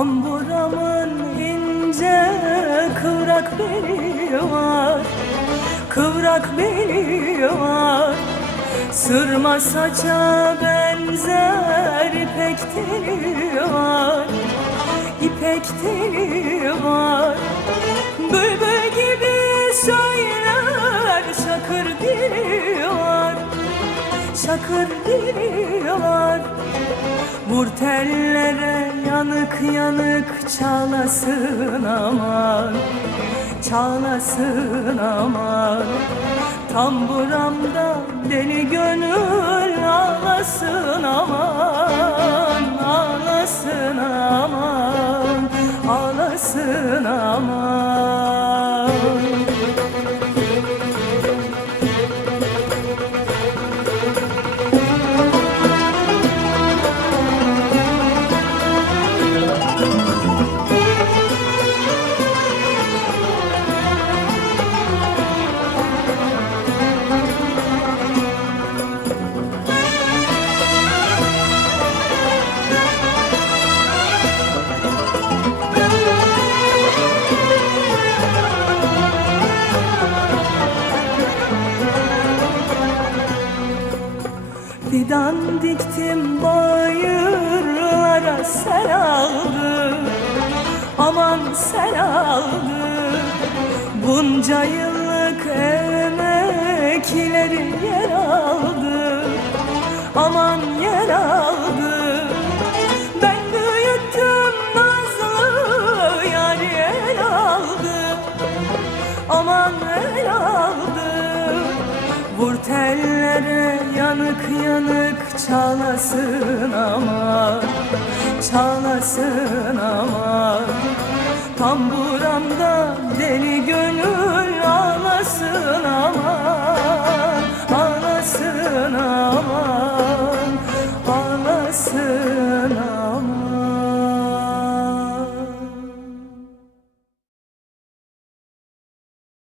Tamburamın ince kıvrak beli var. Kıvrak beli var. Sırma saça benzer ipek teli var. İpek teli var. Bülbül gibi söyler şakır dili var. Şakır dili var. Vur tellere yanık yanık çalasın aman Çalasın aman. Tamburamda deli gönül ağlasın aman Ağlasın aman Ağlasın aman Fidan diktim bayırlara sen aldın Aman sen aldın Bunca yıllık emekleri yer aldı. Aman yer aldı. Ben büyüttüm nazlı yar el aldı. Aman Vur tellere yanık yanık çalasın ama Çalasın ama. Tam buramda deli gönül ağlasın ama.